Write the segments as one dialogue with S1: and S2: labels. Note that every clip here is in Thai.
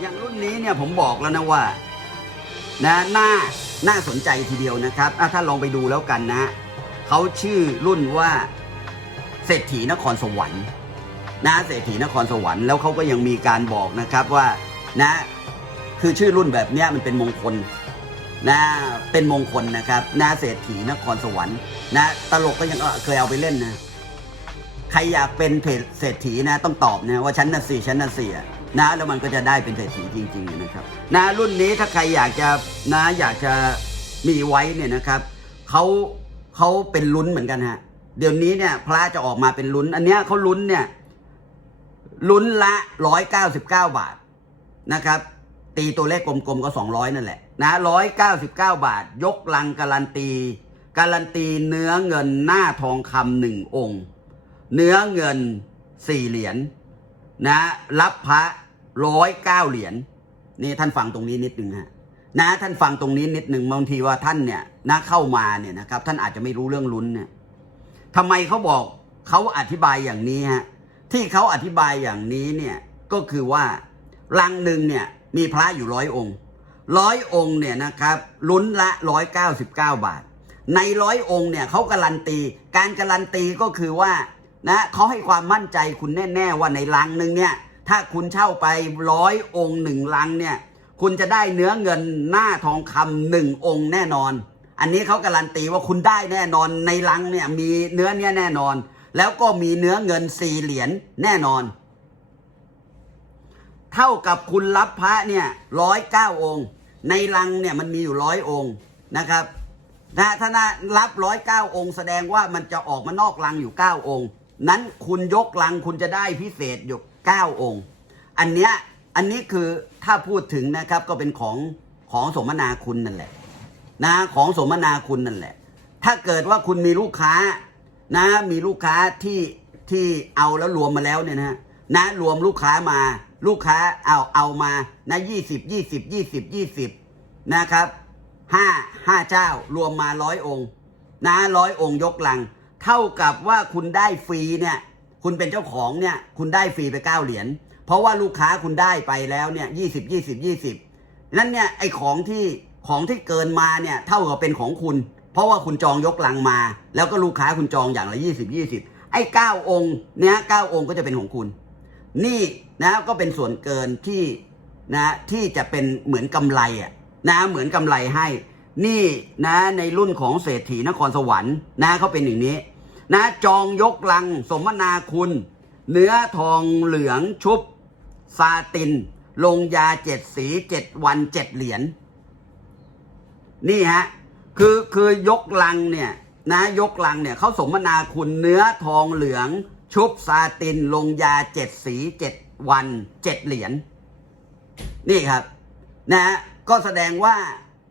S1: อย่างรุ่นนี้เนี่ยผมบอกแล้วนะว่านะน่าน่าสนใจทีเดียวนะครับอะถ้าลองไปดูแล้วกันนะเขาชื่อรุ่นว่าเศรษฐีนครสวรรค์นะเศรษฐีนครสวรรค์แล้วเขาก็ยังมีการบอกนะครับว่านะคือชื่อรุ่นแบบเนี้ยมันเป็นมงคลนะเป็นมงคลนะครับนะเศรษฐีนครสวรรค์นะตลกก็ยังเคยเอาไปเล่นนะใครอยากเป็นเศรษฐีนะต้องตอบนะว่าฉันน่ะสี่ฉันน่ะสี่ นะแล้วมันก็จะได้เป็นเศรษฐีจริงๆนะครับนะรุ่นนี้ถ้าใครอยากจะนะอยากจะมีไว้เนี่ยนะครับเขาเขาเป็นลุ้นเหมือนกันฮะเดี๋ยวนี้เนี่ยพระจะออกมาเป็นลุ้น อันเนี้ยเขาลุ้นเนี่ยลุ้นละร้อยเก้าสิบเก้าบาทนะครับตีตัวเลขกลมๆก็สองร้อยนั่นแหละนะร้อยเก้าสิบเก้าบาท ยกลังการันตี การันตีเนื้อเงินหน้าทองคำหนึ่งองค์ เนื้อเงินสี่เหรียญ นะ รับพระร้อยเก้าเหรียญนี่ท่านฟังตรงนี้นิดนึงฮะนะท่านฟังตรงนี้นิดหนึ่งบางทีว่าท่านเนี่ยนะเข้ามาเนี่ยนะครับ ท่านอาจจะไม่รู้เรื่องลุ้นเนี่ยทำไมเขาบอกเขาอธิบายอย่างนี้ฮะที่เขาอธิบายอย่างนี้เนี่ยก็คือว่าลังหนึ่งเนี่ยมีพระอยู่ร้อยองค์ร้อยองค์เนี่ยนะครับลุ้นละร้อยเก้าสิบเก้าบาท ในร้อยองค์เนี่ยเขาการันตี การการันตีก็คือว่า นะเขาให้ความมั่นใจคุณแน่ ๆ ว่าในลังหนึ่งเนี่ย ถ้าคุณเช่าไปร้อยองค์หนึ่งลังเนี่ย คุณจะได้เนื้อเงินหน้าทองคำหนึ่งองค์แน่นอน อันนี้เขาการันตีว่าคุณได้แน่นอนในลังเนี่ยมีเนื้อเนี่ยแน่นอน แล้วก็มีเนื้อเงินสี่เหรียญแน่นอน เท่ากับคุณรับพระเนี่ยร้อยเก้าองค์ ในลังเนี่ยมันมีอยู่ร้อยองค์นะครับนะถ้ารับร้อยเก้าองค์ แสดงว่ามันจะออกมานอกลังอยู่เก้าองค์ นั้นคุณยกลังคุณจะได้พิเศษอยู่เก้าองค์ อันเนี้ยอันนี้คือถ้าพูดถึงนะครับก็เป็นของของสมนาคุณนั่นแหละนะของสมนาคุณนั่นแหละ ถ้าเกิดว่าคุณมีลูกค้านะมีลูกค้าที่ที่เอาแล้วรวมมาแล้วเนี่ยนะนะรวมลูกค้ามาลูกค้าเอาเอามานะยี่สิบยี่สิบยี่สิบยี่สิบนะครับห้าห้าเจ้ารวมมาร้อยองค์ นะร้อยองค์ยกลัง เท่ากับว่าคุณได้ฟรีเนี่ยคุณเป็นเจ้าของเนี่ยคุณได้ฟรีไปเก้าเหรียญเพราะว่าลูกค้าคุณได้ไปแล้วเนี่ยยี่สิบยี่สิบยี่สิบนั้นเนี่ยไอของที่ของที่เกินมาเนี่ยเท่ากับเป็นของคุณ เพราะว่าคุณจองยกลังมา แล้วก็ลูกค้าคุณจองอย่างละยี่สิบยี่สิบไอ้เก้าองค์เนี่ยเก้าองค์ก็จะเป็นของคุณ นี่นะก็เป็นส่วนเกินที่นะที่จะเป็นเหมือนกำไรอะนะเหมือนกำไรให้ นี่นะในรุ่นของเศรษฐีนครสวรรค์นะเขาเป็นอย่างนี้ นะจองยกลังสมนาคุณ เนื้อทองเหลืองชุบ ซาติน ลงยาเจ็ดสีเจ็ดวันเจ็ดเหรียญนี่ฮะคือคือยกลังเนี่ยนะยกลังเนี่ยเขาสมนาคุณเนื้อทองเหลือง ชุบซาติน ลงยาเจ็ดสีเจ็ดวันเจ็ดเหรียญนี่ครับ นะฮะก็แสดงว่า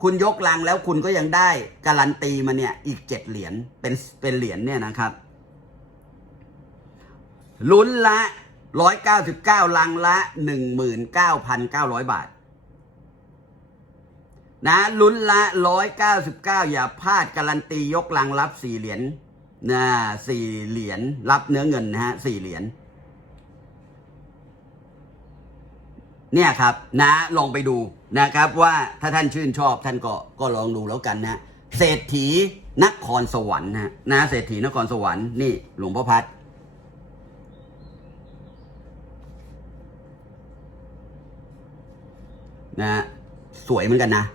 S1: คุณยกลังแล้วคุณก็ยังได้การันตีมาเนี่ยอีกเจ็ดเหรียญเป็นเป็นเหรียญเนี่ยนะครับลุ้นละร้อยเก้าสิบเก้าลังละหนึ่งหมื่นเก้าพันเก้าร้อยบาท นะลุ้นละร้อยเก้าสิบเก้าอย่าพลาดการันตียกลังรับสี่เหรียญนะสี่เหรียญรับเนื้อเงินนะฮะสี่เหรียญ เนี่ยครับนะลองไปดูนะครับว่าถ้าท่านชื่นชอบท่านก็ก็ลองดูแล้วกันนะเศรษฐีนครสวรรค์นะนะเศรษฐีนครสวรรค์นี่หลวงพ่อพัดนะสวยเหมือนกันนะ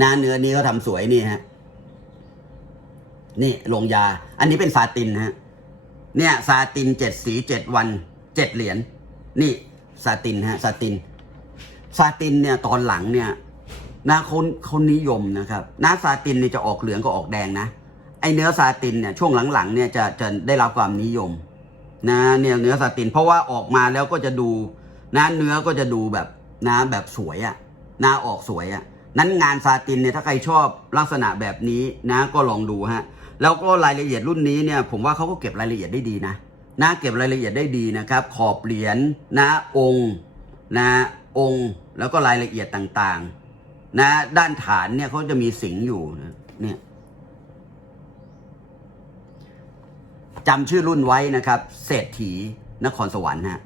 S1: นะเนื้อนี้เขาทำสวยนี่ฮะนี่ลงยา อันนี้เป็นซาตินนะฮะเนี่ยซาตินเจ็ดสีเจ็ดวันเจ็ดเหรียญนี่ซาตินฮะซาติน ซาตินเนี่ยตอนหลังเนี่ยนะคนเขานิยมนะครับนะซาตินเนี่ยจะออกเหลืองก็ออกแดงนะไอเนื้อซาตินเนี่ยช่วงหลังๆเนี่ยจะจะได้รับความนิยมนะเนี่ยเนื้อซาติน เพราะว่าออกมาแล้วก็จะดูนะเนื้อก็จะดูแบบนะแบบสวยอะนะออกสวยอะนั้นงานซาตินเนี่ยถ้าใครชอบลักษณะแบบนี้นะก็ลองดูฮะแล้วก็รายละเอียดรุ่นนี้เนี่ยผมว่าเขาก็เก็บรายละเอียดได้ดีนะนะเก็บรายละเอียดได้ดีนะครับ ขอบเหรียญนะองค์นะ องค์แล้วก็รายละเอียดต่างๆ นะ ด้านฐานเนี่ยเขาจะมีสิงอยู่นะเนี่ยจำชื่อรุ่นไว้นะครับ เศรษฐีนครสวรรค์ฮะ